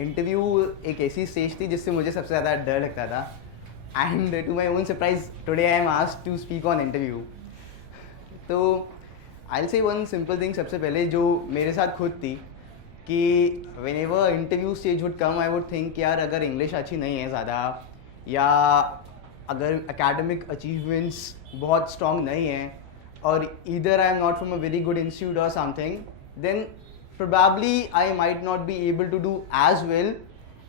Interview एक ऐसी stage थी जिससे मुझे सबसे ज़्यादा डर लगता था. And to my own surprise today I am asked to speak on interview. तो I will say one simple thing सबसे पहले जो मेरे साथ खुद थी कि whenever interview stage would come I would think यार अगर इंग्लिश अच्छी नहीं है ज़्यादा या अगर एकेडमिक अचीवमेंट्स बहुत स्ट्रॉन्ग नहीं है और either I am not from a very good institute और something then probably I might not be able to do as well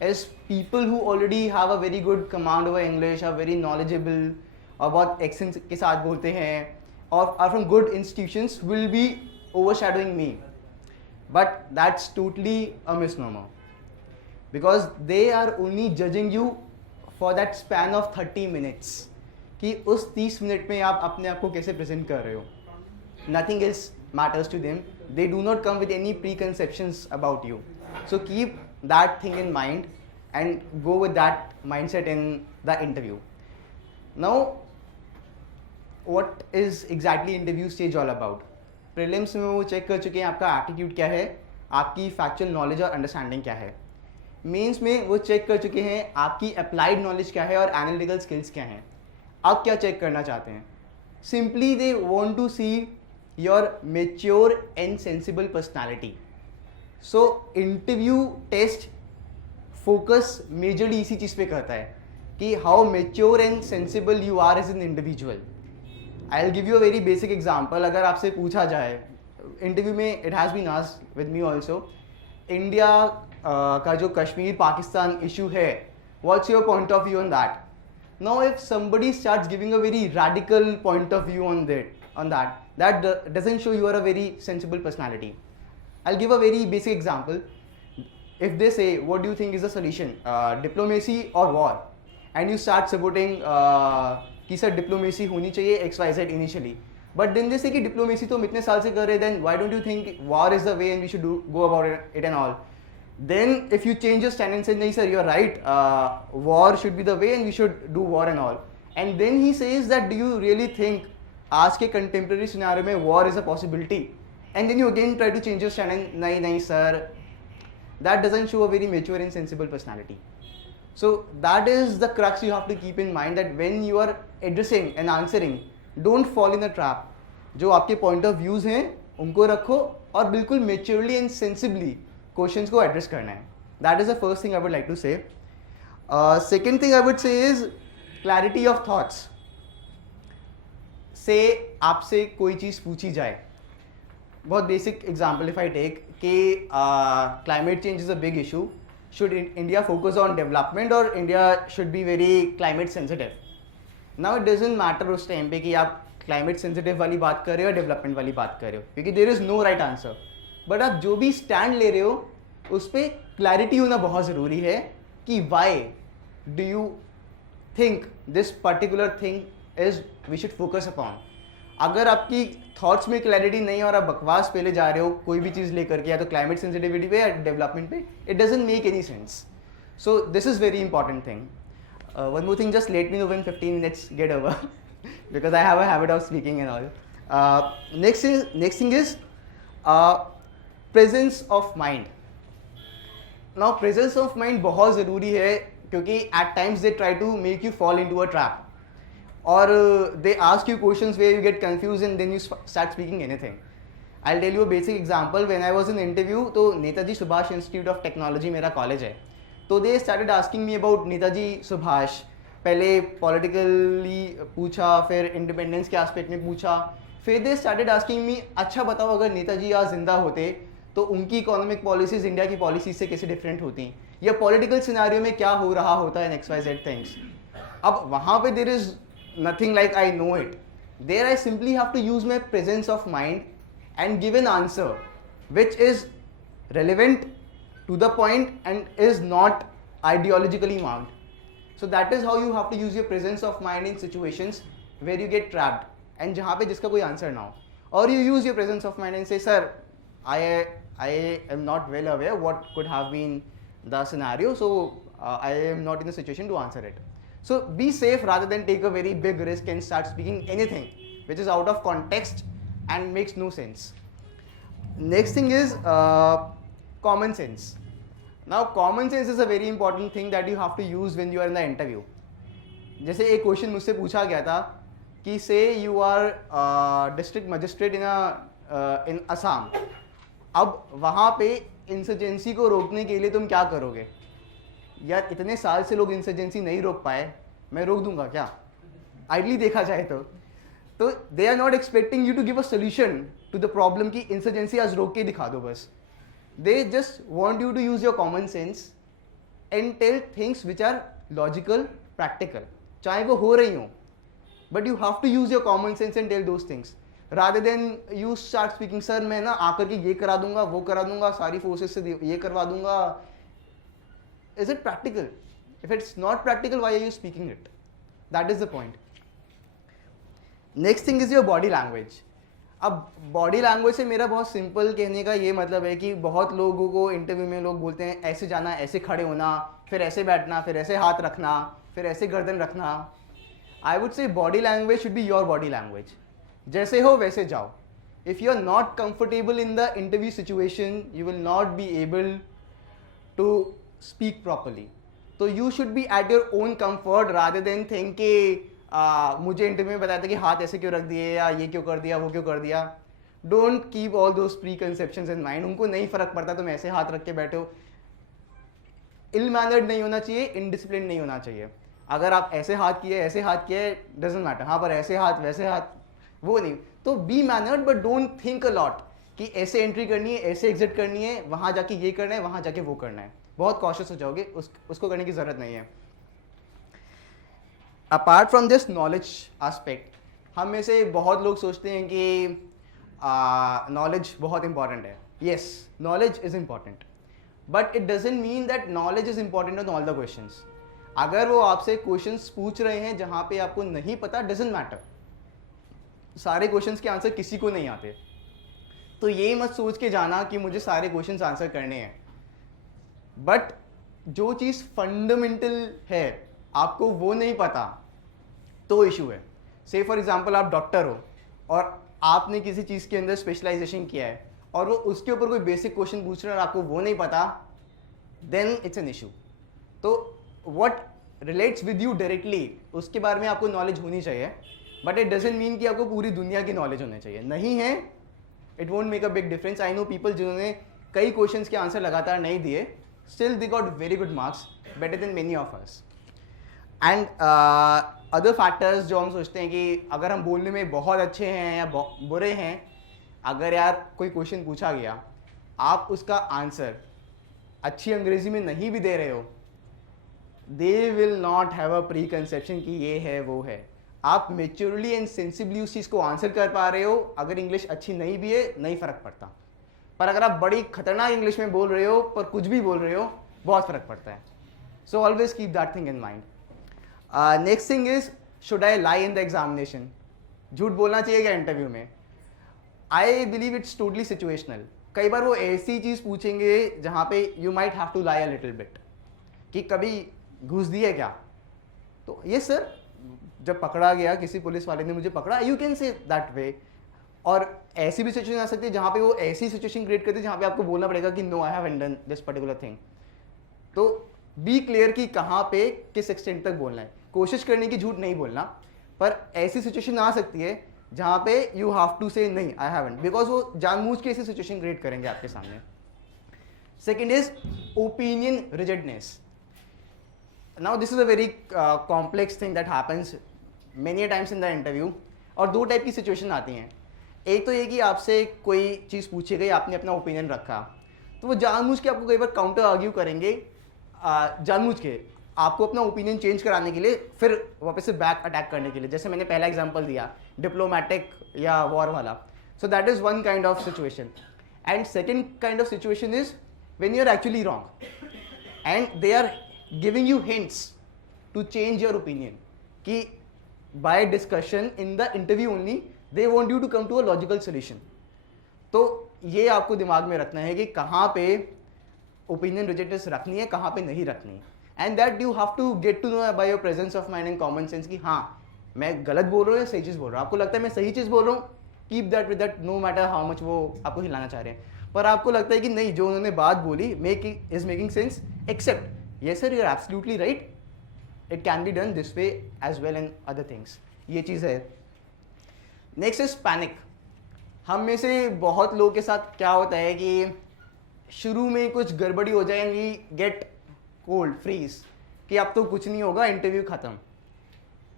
as people who already have a very good command over English, are very knowledgeable और बहुत accent के साथ बोलते हैं और are from good institutions will be overshadowing me. But that's totally a misnomer because they are only judging you for that span of 30 minutes कि उस 30 minute में आप अपने आप को कैसे प्रेजेंट कर रहे हो. Nothing else matters to them. They do not come with any preconceptions about you. So keep that thing in mind and go with that mindset in the interview. Now, what is exactly interview stage all about? Prelims में वो check कर चुके हैं आपका attitude क्या है, आपकी factual knowledge और अंडरस्टैंडिंग क्या है. मेंस में वो चेक कर चुके हैं आपकी अप्लाइड नॉलेज क्या है और एनालिटिकल स्किल्स क्या हैं. आप क्या चेक करना चाहते हैं? Simply they want to see your mature and sensible personality. So interview test focus majorly इसी चीज़ पे करता है कि how mature and sensible you are as an individual. I'll give you a very basic example. अगर आपसे पूछा जाए interview में it has been asked with me also, India का जो कश्मीर पाकिस्तान इशू है, what's your point of view on that? Now if somebody starts giving a very radical point of view on that doesn't show you are a very sensible personality. I'll give a very basic example. If they say what do you think is the solution, diplomacy or war, and you start supporting कि sir diplomacy होनी चाहिए XYZ initially, but then they say कि diplomacy तो हम इतने साल से कर रहे हैं, then why don't you think war is the way and we should go about it and all. Then if you change your stand and say nahi sir you're right, war should be the way and we should do war and all, and then he says that do you really think आज के contemporary scenario में war is a possibility, and then you again try to change your stand. नहीं sir, that doesn't show a very mature and sensible personality. So that is the crux you have to keep in mind that when you are addressing and answering, don't fall in a trap. जो आपके point of views हैं उनको रखो और बिल्कुल maturely and sensibly questions को address करना है. That is the first thing I would like to say. Second thing I would say is clarity of thoughts. Say आपसे कोई चीज़ पूछी जाए, बहुत basic example if I take कि climate change is a big issue, should India focus on development और India should be very climate sensitive. Now it doesn't matter उस time पे कि आप क्लाइमेट सेंसिटिव वाली बात कर रहे हो या डेवलपमेंट वाली बात कर रहे हो, क्योंकि there is no right answer. But आप जो भी स्टैंड ले रहे हो उस पर क्लैरिटी होना बहुत ज़रूरी है कि why do you think this particular thing is we should focus upon. अगर आपकी थॉट्स में क्लैरिटी नहीं है और आप बकवास पहले जा रहे हो कोई भी चीज़ लेकर के, या तो क्लाइमेट सेंसिटिविटी पे या डेवलपमेंट पे, it doesn't make any sense. So this is very important thing. One more thing, just let me know when 15 minutes get over because I have a habit of speaking and all. Next thing is presence of mind. Now presence of mind बहुत ज़रूरी है क्योंकि at times they try to make you fall into a trap. Or they ask you questions where you get confused and then you start speaking anything. I'll tell you a basic example. When I was in interview, तो Netaji Subhash institute of technology मेरा college है, तो they started asking me about Netaji Subhash. पहले politically पूछा, फिर independence के aspect में पूछा, फिर दे स्टार्टेड आस्किंग मी अच्छा बताओ अगर नेताजी आज जिंदा होते तो उनकी इकोनॉमिक पॉलिसीज इंडिया की पॉलिसीज से कैसे डिफरेंट होती, या पॉलिटिकल सिनेरियो में क्या हो रहा होता है XYZ थिंग्स. अब वहाँ पे there is nothing like I know it. There I simply have to use my presence of mind and give an answer which is relevant to the point and is not ideologically marked. So that is how you have to use your presence of mind in situations where you get trapped and जहाँ पे जिसका कोई answer ना हो. Or you use your presence of mind and say, sir, I am not well aware what could have been the scenario, so I am not in a situation to answer it. So be safe rather than take a very big risk and start speaking anything which is out of context and makes no sense. Next thing is common sense. Now common sense is a very important thing that you have to use when you are in the interview. जैसे एक question मुझसे पूछा गया था कि say you are district magistrate in Assam. अब वहाँ पे इंसर्जेंसी को रोकने के लिए तुम क्या करोगे? यार इतने साल से लोग इंसर्जेंसी नहीं रोक पाए, मैं रोक दूंगा क्या? आइडली देखा जाए तो they are not expecting you to give a solution to the problem की इंसर्जेंसी आज रोक के दिखा दो बस. They just want you to use your common sense and tell things which are logical, practical, चाहे वो हो रही हो, but you have to use your common sense and tell those things rather than you start speaking, sir मैं ना आकर के ये करा दूंगा, वो करा दूंगा, सारी फोर्सेस से ये करवा दूंगा. Is it practical? If it's not practical, why are you speaking it? That is the point. Next thing is your body language. अब बॉडी लैंग्वेज से मेरा बहुत सिंपल कहने का ये मतलब है कि बहुत लोगों को इंटरव्यू में लोग बोलते हैं ऐसे जाना, ऐसे खड़े होना, फिर ऐसे बैठना, फिर ऐसे हाथ रखना, फिर ऐसे गर्दन रखना. I would say body language should be your body language. जैसे हो वैसे जाओ. If you are not comfortable in the interview situation, you will not be able to speak properly. तो you should be at your own comfort rather than think कि मुझे interview में बताया था कि हाथ ऐसे क्यों रख दिए, या ये क्यों कर दिया, वो क्यों कर दिया. Don't keep all those pre conceptions in mind. उनको नहीं फर्क पड़ता तुम ऐसे हाथ रख के बैठे हो. इल मैनर्ड नहीं होना चाहिए, इनडिसिप्लिन नहीं होना चाहिए. अगर आप ऐसे हाथ किए, ऐसे हाथ किए, डजंट मैटर. हाँ, पर ऐसे हाथ वैसे हाथ वो नहीं. तो be mannered but don't think a lot कि ऐसे एंट्री करनी है, ऐसे एग्जिट करनी है, वहाँ जाके ये करना है, वहाँ जाके वो करना है. बहुत कॉशियस हो जाओगे, उसको करने की ज़रूरत नहीं है. Apart from this knowledge aspect, हम में से बहुत लोग सोचते हैं कि नॉलेज बहुत इंपॉर्टेंट है. Yes, knowledge is important, but it doesn't mean that knowledge is important on all the questions. अगर वो आपसे क्वेश्चंस पूछ रहे हैं जहाँ पे आपको नहीं पता, डजेंट मैटर. सारे क्वेश्चंस के आंसर किसी को नहीं आते. तो ये मत सोच के जाना कि मुझे सारे क्वेश्चंस आंसर करने हैं. बट जो चीज़ फंडामेंटल है आपको वो नहीं पता तो इशू है. से फॉर एग्जांपल आप डॉक्टर हो और आपने किसी चीज़ के अंदर स्पेशलाइजेशन किया है और वो उसके ऊपर कोई बेसिक क्वेश्चन पूछ रहे हैं और आपको वो नहीं पता, देन इट्स एन इशू. तो what relates with you directly उसके बारे में आपको नॉलेज होनी चाहिए, बट इट डजेंट मीन कि आपको पूरी दुनिया की नॉलेज होनी चाहिए. नहीं है, it won't make a big difference. I know people जिन्होंने कई क्वेश्चंस के आंसर लगातार नहीं दिए, still they got very good marks, better than many of us. And other factors जो हम सोचते हैं कि अगर हम बोलने में बहुत अच्छे हैं या बुरे हैं, अगर यार कोई क्वेश्चन पूछा गया, आप उसका आंसर अच्छी अंग्रेजी में नहीं भी दे रहे हो, दे will not have a pre conception कि ये है वो है. आप मेच्योरली एंड सेंसिबली उस चीज़ को आंसर कर पा रहे हो. अगर इंग्लिश अच्छी नहीं भी है, नहीं फ़र्क पड़ता. पर अगर आप बड़ी खतरनाक इंग्लिश में बोल रहे हो पर कुछ भी बोल रहे हो, बहुत फ़र्क पड़ता है. So always keep that thing in mind. Next thing is, should I lie in the examination? झूठ बोलना चाहिए क्या इंटरव्यू में? I believe it's totally situational. कई बार वो ऐसी चीज़ पूछेंगे जहाँ पे you might have to lie a little bit, कि कभी घूस दी है क्या? तो ये सर, जब पकड़ा गया, किसी पुलिस वाले ने मुझे पकड़ा, you can say that way. और ऐसी भी सिचुएशन आ सकती है जहाँ पे वो ऐसी सिचुएशन क्रिएट करती है जहाँ पे आपको बोलना पड़ेगा कि no, I haven't done this particular thing. तो बी क्लियर कि कहाँ पे किस एक्सटेंट तक बोलना है. कोशिश करने की झूठ नहीं बोलना, पर ऐसी सिचुएशन आ सकती है जहाँ पे यू हैव टू से नहीं, आई हैवंट, बिकॉज वो जानबूझ के ऐसी सिचुएशन क्रिएट करेंगे आपके सामने. Second is opinion rigidness. Now this is a very complex thing that happens many a times in the interview. और दो टाइप की सिचुएशन आती हैं. एक तो ये कि आपसे कोई चीज़ पूछी गई, आपने अपना ओपिनियन रखा, तो वो जानबूझ के आपको कई बार काउंटर आर्ग्यू करेंगे, जानबूझ के आपको अपना ओपिनियन चेंज कराने के लिए, फिर वापस से बैक अटैक करने के लिए. जैसे मैंने पहला एग्जांपल दिया डिप्लोमेटिक या वॉर वाला. So that is one kind of situation. And second kind of situation is when you are actually wrong and they are giving you hints to change your opinion, कि by discussion in the interview only they want you to come to a logical solution. तो ये आपको दिमाग में रखना है कि कहाँ पे opinion rigidness रखनी है, कहाँ पे नहीं रखनी है. and that you have to get to know by your presence of mind and common sense कि हाँ, मैं गलत बोल रहा हूँ या सही चीज़ बोल रहा हूँ. आपको लगता है मैं सही चीज़ बोल रहा हूँ, keep that with that, no matter how much वो आपको हिलाना चाह रहे हैं। पर आपको लगता है कि नहीं, जो उन्होंने बात बोली is making sense, except yes sir, you are absolutely right, it can be done this way as well and other things. ये चीज़ है। Next is panic. हम में से बहुत लोगों के साथ क्या होता है कि शुरू में कुछ गड़बड़ी हो जाए and we get cold freeze कि अब तो कुछ नहीं होगा, इंटरव्यू खत्म।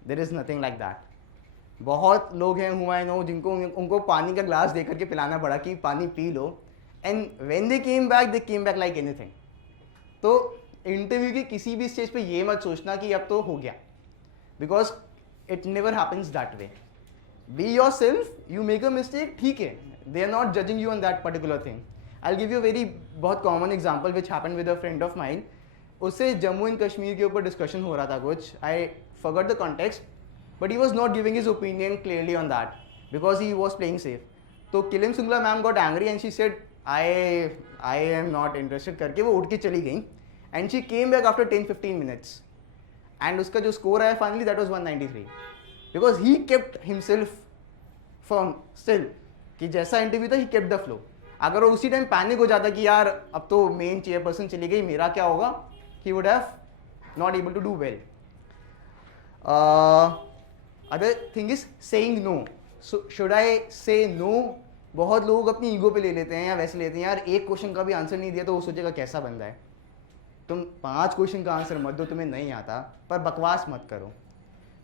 There is nothing like that. बहुत लोग हैं हु आई नो जिनको उनको पानी का ग्लास दे करके पिलाना पड़ा कि पानी P low, and when they came back like anything. तो इंटरव्यू के किसी भी स्टेज पे ये मत सोचना कि अब तो हो गया, because it never happens that way. Be yourself, you make a mistake, ठीक है, they are not judging you on that particular thing. I give you very बहुत common example which happen with a friend of mind. उससे Jammu and Kashmir के ऊपर discussion हो रहा था कुछ, I forgot the context, but he was not giving his opinion clearly on that because he was playing safe. तो किलिम Singla ma'am got angry and she said I am not interested करके वो उठ के चली गई, and she came back after 10-15 minutes, and उसका जो स्कोर आया finally that was 193, because he kept himself firm still, कि जैसा इंटरव्यू था ही केप्ट द फ्लो। अगर वो उसी टाइम पैनिक हो जाता कि यार अब तो मेन चेयरपर्सन चली गई, मेरा क्या होगा, he would have not able to do well. Other thing is saying no. Should I say no? बहुत लोग अपनी ईगो पे ले लेते हैं या वैसे लेते हैं, यार एक क्वेश्चन का भी आंसर नहीं दिया तो वो सोचेगा कैसा बंदा है। तुम 5 क्वेश्चन का आंसर मत दो, तुम्हें नहीं आता, पर बकवास मत करो।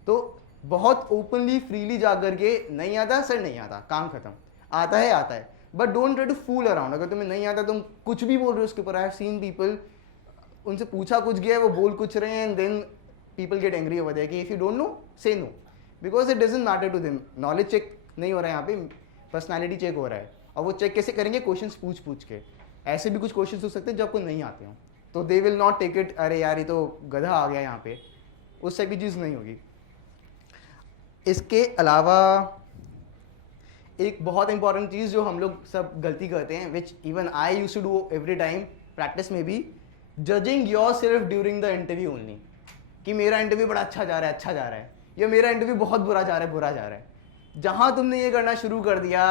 तो बहुत ओपनली फ्रीली जा करके नहीं आता सर, नहीं आता, काम खत्म, आता है, but don't try to fool around. अगर तुम्हें नहीं आता तुम कुछ भी बोल रहे हो उसके ऊपर। आई हैव सीन पीपल, उनसे पूछा कुछ गया है, वो बोल कुछ रहे हैं, and then people get angry over there कि if you don't know say no, because it doesn't matter to them. Knowledge check नहीं हो रहा है यहाँ पे, पर्सनैलिटी चेक हो रहा है। और वो चेक कैसे करेंगे? क्वेश्चन पूछ के। ऐसे भी कुछ क्वेश्चन हो सकते हैं जो आपको नहीं आते हो, तो they will not take it, अरे यार ये तो गधा आ गया यहाँ पे, उस टाइप की चीज़ नहीं होगी। इसके अलावा एक बहुत इंपॉर्टेंट चीज़ जो हम लोग सब गलती करते हैं, which even I use to do every time practice में भी, judging yourself during the interview only, कि मेरा इंटरव्यू बड़ा अच्छा जा रहा है, या मेरा इंटरव्यू बहुत बुरा जा रहा है। जहाँ तुमने ये करना शुरू कर दिया,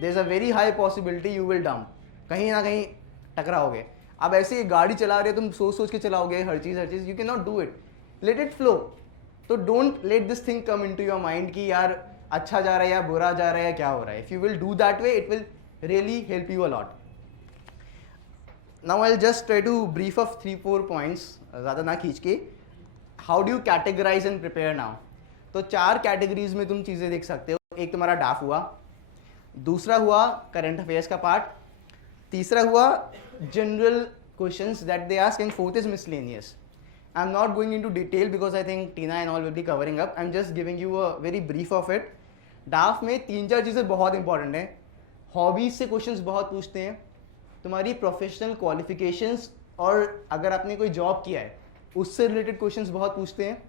there is a very high possibility you will dump, कहीं ना कहीं टकराओगे। अब ऐसे ही गाड़ी चला रहे हो, तुम सोच के चलाओगे हर चीज़, you can not do it, let it flow. तो don't let this thing come into your mind कि यार अच्छा जा रहा है या बुरा जा रहा है, क्या हो रहा है। If you will do that way, it will really help you a lot. Now I will just try to brief of 3-4 points, ज़्यादा ना खींच के। How do you categorise and prepare now? तो 4 कैटेगरीज में तुम चीज़ें देख सकते हो। एक तुम्हारा डाफ हुआ, दूसरा हुआ करंट अफेयर्स का पार्ट, तीसरा हुआ general questions that they ask, and fourth is miscellaneous. I am not going into detail because I think Tina and all will be covering up, I am just giving you a very brief of it. DAF में 3-4 चीज़ें बहुत important हैं। Hobbies से questions बहुत पूछते हैं, तुम्हारी professional qualifications और अगर आपने कोई जॉब किया है उससे रिलेटेड क्वेश्चंस बहुत पूछते हैं,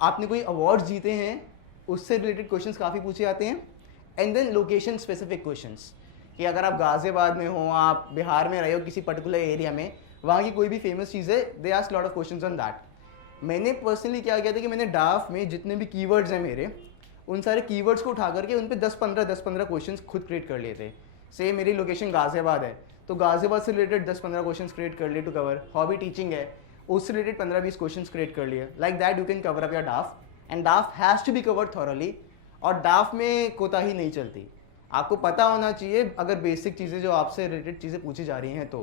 आपने कोई अवार्ड जीते हैं उससे रिलेटेड क्वेश्चंस काफ़ी पूछे जाते हैं, and then location specific questions, कि अगर आप गाजियाबाद में हो, आप बिहार में रहे हो किसी पर्टिकुलर एरिया में, वहाँ की कोई भी फेमस चीज़ है, they ask lot of questions on that. मैंने पर्सनली क्या किया था कि मैंने डाफ में जितने भी कीवर्ड्स हैं मेरे, उन सारे कीवर्ड्स को उठा करके उन पे 10-15 क्वेश्चंस खुद क्रिएट कर लिए थे। से मेरी लोकेशन गाजियाबाद है तो गाजियाबाद से रिलेटेड 10-15 क्वेश्चंस क्रिएट कर लिए टू कवर। हॉबी टीचिंग है, उससे रिलेटेड 15-20 क्वेश्चंस क्रिएट कर लिए। Like that you can cover up your DAF, and DAF has to be covered thoroughly. और डाफ में कोताही नहीं चलती, आपको पता होना चाहिए अगर बेसिक चीज़ें जो आपसे रिलेटेड चीज़ें पूछी जा रही हैं। तो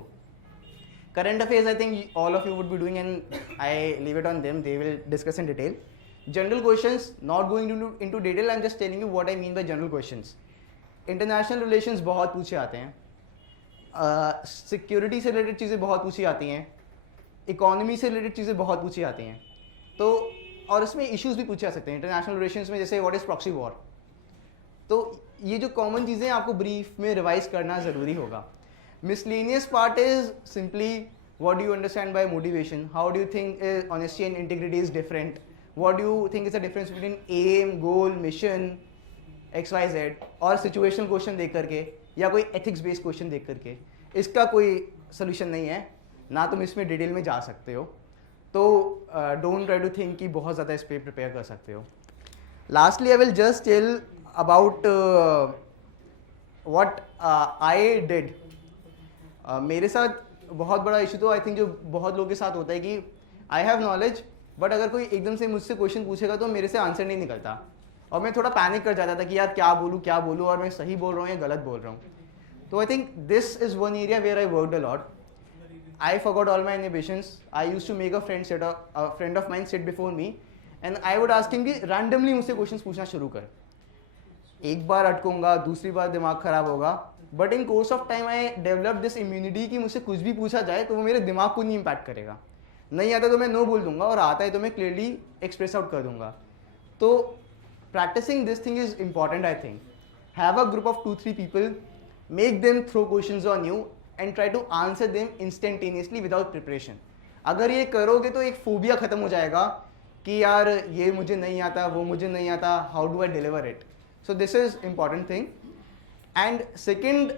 current affairs I think all of you would be doing, and I leave it on them, they will discuss in detail. General questions, not going into detail, I am just telling you what I mean by general questions. International relations बहुत पूछे आते हैं, security से related चीज़ें बहुत पूछी आती हैं, इकोनॉमी से रिलेटेड चीज़ें बहुत पूछी आती हैं। तो और इसमें इश्यूज भी पूछे जा सकते हैं इंटरनेशनल रिलेशंस में, जैसे व्हाट इज़ प्रॉक्सी वॉर। तो ये जो कॉमन चीज़ें आपको ब्रीफ में रिवाइज करना ज़रूरी होगा। Miscellaneous part is simply what do you understand by motivation, how do you think honesty and integrity is different, what do you think is the difference between aim, goal, mission, XYZ, और situational question देख करके या कोई ethics based question देख करके। इसका कोई solution नहीं है, ना तुम इसमें डिटेल में जा सकते हो। तो डोंट ट्राई टू थिंक कि बहुत ज़्यादा इस पर प्रिपेयर कर सकते हो। Lastly I will just tell about what I did, मेरे साथ बहुत बड़ा इशू तो आई थिंक जो बहुत लोगों के साथ होता है कि आई हैव नॉलेज, बट अगर कोई एकदम से मुझसे क्वेश्चन पूछेगा तो मेरे से आंसर नहीं निकलता और मैं थोड़ा पैनिक कर जाता था कि यार क्या बोलूँ और मैं सही बोल रहा हूँ या गलत बोल रहा हूँ. तो I think this is one area where I worked a lot. I forgot all my inhibitions. I used to make a friend of mine sit before me, and I would ask him कि randomly मुझसे questions पूछना शुरू कर. एक बार अटकूंगा, दूसरी बार दिमाग खराब होगा, but in course of time I develop this immunity कि मुझसे कुछ भी पूछा जाए तो वो मेरे दिमाग को नहीं इम्पैक्ट करेगा. नहीं आता तो मैं नो बोल दूंगा और आता है तो मैं क्लियरली एक्सप्रेस आउट कर दूंगा. तो practising this thing is important. I think have a group of 2-3 people, make them throw questions on you and try to answer them instantaneously without preparation. अगर ये करोगे तो एक फोबिया खत्म हो जाएगा कि यार ये मुझे नहीं आता, वो मुझे नहीं आता, how do I deliver it. So this is important thing. And second,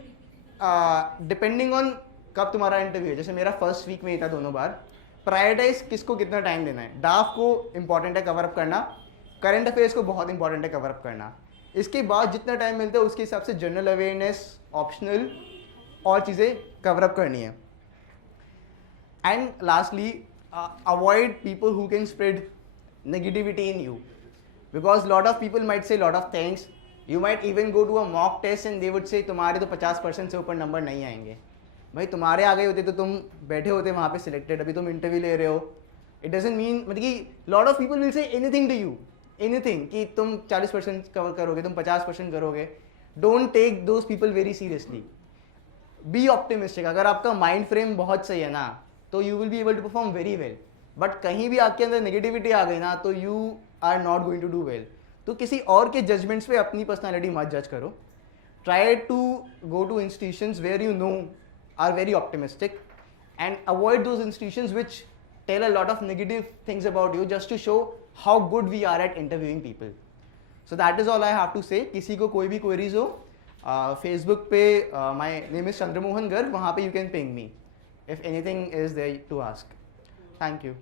depending on कब तुम्हारा इंटरव्यू है, जैसे मेरा फर्स्ट वीक में ही था दोनों बार, प्रायोरिटाइज किसको कितना टाइम देना है. डाफ को इंपॉर्टेंट है कवर अप करना, करंट अफेयर्स को बहुत इंपॉर्टेंट है कवर अप करना. इसके बाद जितना टाइम मिलता है उसके हिसाब से जनरल अवेयरनेस, ऑप्शनल और चीज़ें कवर अप करनी है. And lastly, avoid people who can spread negativity in you, because lot of people might say lot of things. You might even go to a mock test and they would say तुम्हारे तो 50% से ऊपर number नहीं आएंगे. भाई तुम्हारे आ गए होते तो तुम बैठे होते वहाँ पे सिलेक्टेड, अभी तुम इंटरव्यू ले रहे हो. इट डजंट मीन, मतलब कि lot of people will say anything to you, anything, कि तुम 40% कवर करोगे, तुम 50% करोगे. Don't take those people very seriously. Be optimistic. अगर आपका माइंड फ्रेम बहुत सही है ना तो you will be able to perform very well. But कहीं भी आपके अंदर नेगेटिविटी आ गई ना तो you are not going to do well. तो किसी और के जजमेंट्स पे अपनी पर्सनालिटी मत जज करो. Try to go to institutions where you know are very optimistic and avoid those institutions which tell a lot of negative things about you just to show how good we are at interviewing people. So that is all I have to say. किसी को कोई भी queries हो, Facebook पे my name is Chandramohan Garg, वहाँ पे you can ping me if anything is there to ask. Thank you.